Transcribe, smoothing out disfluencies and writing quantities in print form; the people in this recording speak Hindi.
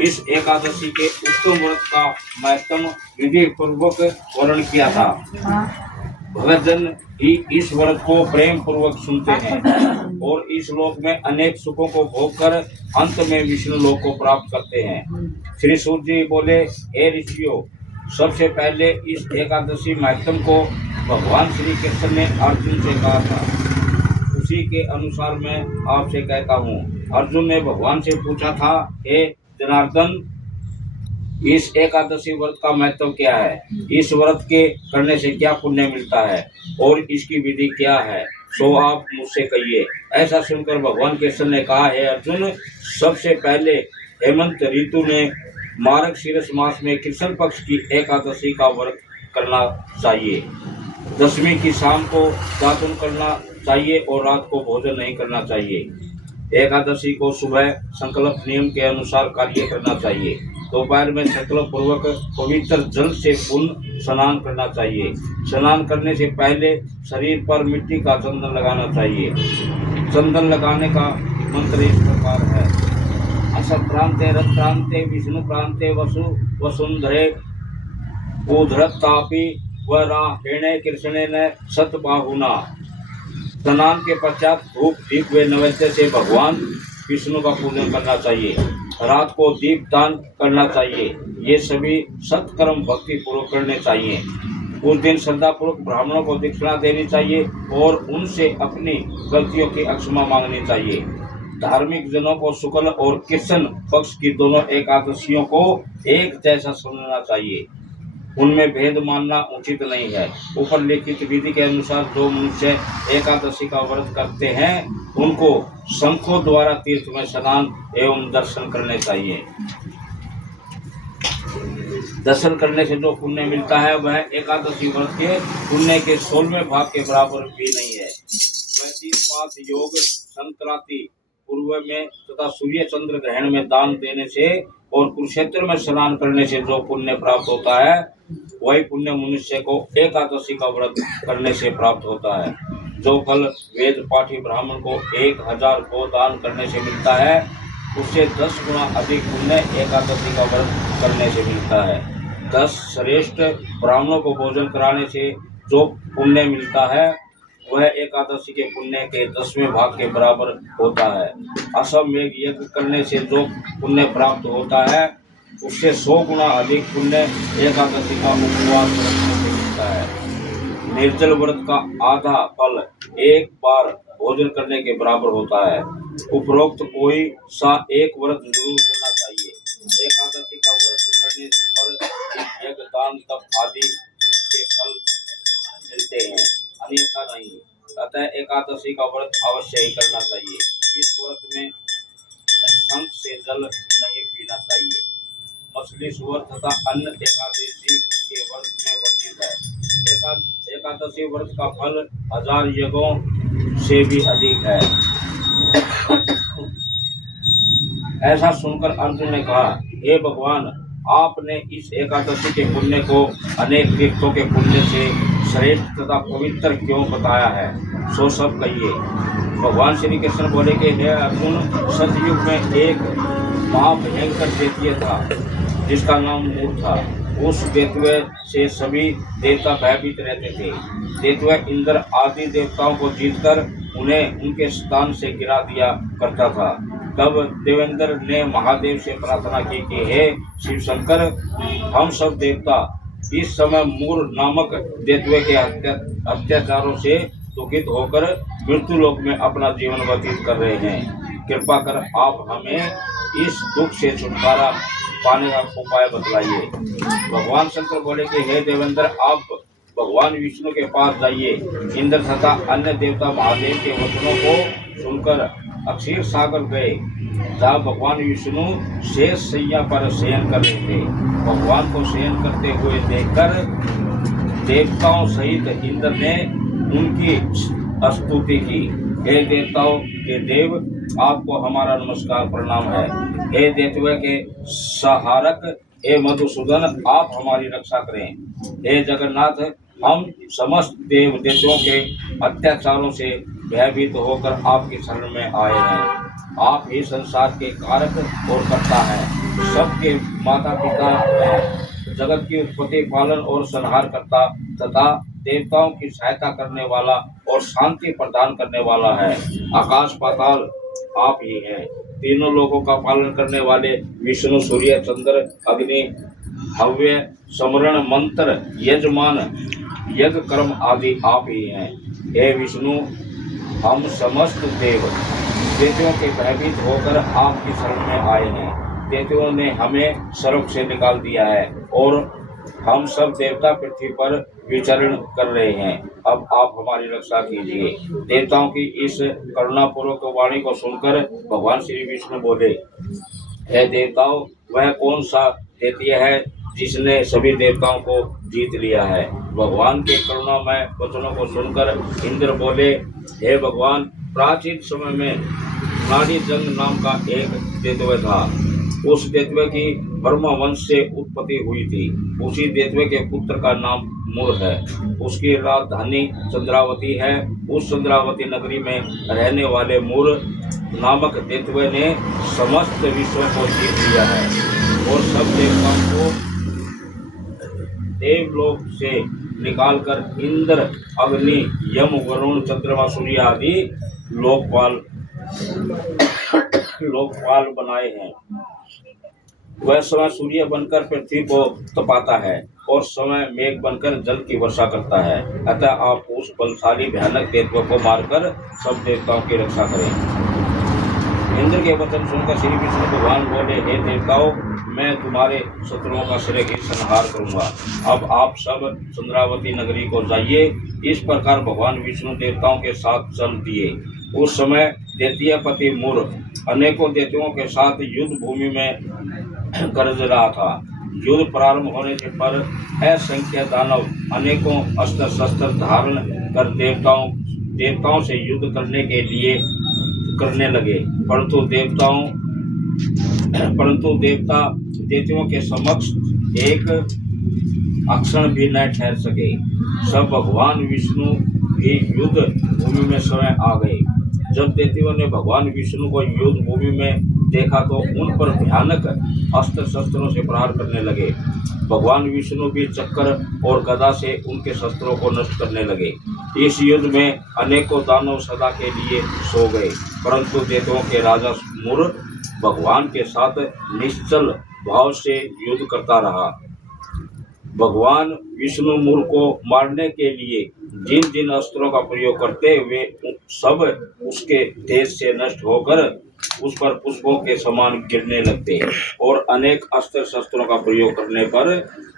इस एकादशी के उत्तम व्रत का महत्व विधि पूर्वक वर्णन किया था। भक्तजन ही इस व्रत को प्रेम पूर्वक सुनते हैं और इस लोक में अनेक सुखों को भोग कर अंत में विष्णु लोक को प्राप्त करते हैं। श्री सूत जी बोले, हे ऋषियों, सबसे पहले इस एकादशी महत्व को भगवान श्री कृष्ण ने अर्जुन से कहा था, उसी के अनुसार मैं आपसे कहता हूँ। अर्जुन ने भगवान से पूछा था, हे जनार्दन, इस एकादशी व्रत का महत्व क्या है? इस व्रत के करने से क्या पुण्य मिलता है और इसकी विधि क्या है? सो आप मुझसे कहिए। ऐसा सुनकर भगवान कृष्ण ने कहा, हे अर्जुन, सबसे पहले हेमंत ऋतु में मार्गशीर्ष मास में कृष्ण पक्ष की एकादशी का व्रत करना चाहिए। दशमी की शाम को दातुन करना चाहिए और रात को भोजन नहीं करना चाहिए। एकादशी को सुबह संकल्प नियम के अनुसार कार्य करना चाहिए। दोपहर में संकल्प पूर्वक पवित्र जल से पुण्य स्नान करना चाहिए। स्नान करने से पहले शरीर पर मिट्टी का चंदन लगाना चाहिए। चंदन लगाने का मंत्र इस प्रकार है, असत प्रांते रथ प्रांते विष्णु प्रांते वसु वसुंधरे उधरतापि वराहेणे कृष्णेन सतबाहुना। स्नान के पश्चात धूप दीप व नैवेद्य से भगवान विष्णु का पूजन करना चाहिए। रात को दीप दान करना चाहिए। ये सभी सत्कर्म भक्ति पूर्वक करने चाहिए। उस दिन श्रद्धापूर्वक ब्राह्मणों को दक्षिणा देनी चाहिए और उनसे अपनी गलतियों की क्षमा मांगनी चाहिए। धार्मिक जनों को शुक्ल और कृष्ण पक्ष की दोनों एकादशियों को एक जैसा समझना चाहिए। उनमें भेद मानना उचित नहीं है। ऊपर लिखित विधि के अनुसार जो मनुष्य एकादशी का व्रत करते हैं उनको शंखों द्वारा तीर्थ में स्नान एवं दर्शन करने चाहिए। दर्शन करने से जो पुण्य मिलता है वह एकादशी व्रत के पुण्य के 16वें भाग के बराबर भी नहीं है। वैदिक योग संक्रांति पूर्व में तथा सूर्य चंद्र ग्रहण में दान देने से और कुरुक्षेत्र में स्नान करने से जो पुण्य प्राप्त होता है वही पुण्य मनुष्य को एकादशी का व्रत करने से प्राप्त होता है। जो फल वेद पाठी ब्राह्मण को 1000 गो दान करने से मिलता है उससे 10 गुना अधिक पुण्य एकादशी का व्रत करने से मिलता है। 10 श्रेष्ठ ब्राह्मणों को भोजन कराने से जो पुण्य मिलता है वह एकादशी के पुण्य के 10वें भाग के बराबर होता है। अश्वमेध यज्ञ करने से जो पुण्य प्राप्त होता है उससे 100 गुना अधिक पुण्य एकादशी का उपवास रखने से मिलता है। निर्जल व्रत का आधा फल एक बार भोजन करने के बराबर होता है। उपरोक्त कोई सा एक व्रत जरूर करना चाहिए। एकादशी का व्रत करने पर यज्ञ दान तप आदि के फल मिलते हैं, अन्यथा नहीं। अतः एकादशी का व्रत अवश्य ही करना चाहिए। इस व्रत में शंख से जल नहीं पीना चाहिए। मछली सुअर तथा अन्य एकादशी के व्रत में वर्जित है। एकादशी व्रत का फल 1000 यज्ञों से भी अधिक है। ऐसा सुनकर अर्जुन ने कहा, हे भगवान, आपने इस एकादशी के पुण्य को अनेक तीर्थों के पुण्य से श्रेष्ठ तथा पवित्र क्यों बताया है? सो सब कहिए। भगवान श्री कृष्ण बोले कि हे अर्जुन, सतयुग में एक महाभयंकर दैत्य था जिसका नाम मूर था। उस दैत्य से सभी देवता भयभीत रहते थे। दैत्य इंद्र आदि देवताओं को जीतकर उन्हें उनके स्थान से गिरा दिया करता था। तब देवेंद्र ने महादेव से प्रार्थना की कि हे शिव शंकर, हम सब देवता इस समय मूर नामक दैत्य के अत्याचारों से दुखित होकर मृत्यु लोक में अपना जीवन व्यतीत कर रहे हैं। कृपा कर आप हमें इस दुख से छुटकारा पाने का उपाय बतलाइए। भगवान शंकर बोले कि हे देवेंद्र, आप भगवान विष्णु के पास जाइए। इंद्र तथा अन्य देवता महादेव के वचनों को सुनकर अक्षीर सागर गए, जहाँ भगवान विष्णु शेष शैया पर शयन कर रहे थे। भगवान को शयन करते हुए देखकर देवताओं सहित इंद्र ने उनकी स्तुति की। हे देवताओं के देव, आपको हमारा नमस्कार प्रणाम है। हे दैत्य के सहारक, हे मधुसूदन, आप हमारी रक्षा करें। हे जगन्नाथ, हम समस्त देव दैत्यों के अत्याचारों से भयभीत होकर आपकी शरण में आए हैं। आप ही संसार के कारक और कर्ता हैं। सबके माता पिता हैं, जगत की उत्पत्ति पालन और संहार करता तथा देवताओं की सहायता करने वाला और शांति प्रदान करने वाला है। आकाश पाताल आप ही हैं। तीनों लोगों का पालन करने वाले विष्णु, सूर्य, चंद्र, अग्नि, हव्य, समरण, मंत्र, यजमान, यज्ञ कर्म आदि आप ही हैं। हे विष्णु, हम समस्त दैत्यों के भयभीत होकर आपकी शरण में आए हैं। दैत्यों ने हमें स्वर्ग से निकाल दिया है और हम सब देवता पृथ्वी पर विचरण कर रहे हैं। अब आप हमारी रक्षा कीजिए। देवताओं की इस करुणापूर्वक वाणी को सुनकर भगवान श्री विष्णु बोले, हे देवताओं, वह कौन सा दैत्य है जिसने सभी देवताओं को जीत लिया है? भगवान के करुणामय वचनों को सुनकर इंद्र बोले, हे भगवान, प्राचीन समय में नाड़ी जंग नाम का एक दैत्य था। उस दैत्य की ब्रह्मा वंश से उत्पत्ति हुई थी। उसी दैत्य के पुत्र का नाम मूर है। उसकी राजधानी चंद्रावती है। उस चंद्रावती नगरी में रहने वाले मूर नामक दैत्य ने समस्त विश्व को जीत लिया है और सब देवताओं को देवलोक से निकालकर इंद्र, अग्नि, यम, वरुण, चंद्रमा, सूर्य आदि लोकपाल बनाए हैं। वह समय सूर्य बनकर पृथ्वी को तपाता है और समय मेघ बनकर जल की वर्षा करता है। अतः आप उस बलशाली भयानक दैत्य को मारकर सब देवताओं की रक्षा करें। इंद्र के वचन सुनकर श्री विष्णु भगवान बोले, हे देवताओं, मैं तुम्हारे शत्रुओं का शीघ्र संहार करूंगा। अब आप सब चंद्रावती नगरी को जाइए। इस प्रकार भगवान विष्णु देवताओं के साथ चल दिए। उस समय दैत्यपति मूर अनेकों दैत्यों के साथ युद्ध भूमि में गरज रहा था। युद्ध प्रारंभ होने के पर असंख्य दानव अनेकों अस्त्र शस्त्र धारण कर देवताओं से युद्ध करने लगे, परंतु देवता दैत्यों के समक्ष एक अक्षण भी न ठहर सके। सब भगवान विष्णु भी युद्ध भूमि में स्वयं आ गए। जब दैत्यों ने भगवान विष्णु को युद्ध भूमि में देखा तो उन पर भयानक अस्त्र शस्त्रों से प्रहार करने लगे। भगवान विष्णु भी चक्र और गदा से उनके शस्त्रों को नष्ट करने लगे। इस युद्ध में अनेकों दानव सदा के लिए सो गए, परंतु दैत्यों के राजा मूर भगवान के साथ निश्चल भाव से युद्ध करता रहा। भगवान विष्णु मूर को मारने के लिए जिन जिन अस्त्रों का प्रयोग करते वे सब उसके तेज से नष्ट होकर उस पर पुष्पों के समान गिरने लगते और अनेक अस्त्र शस्त्रों का प्रयोग करने पर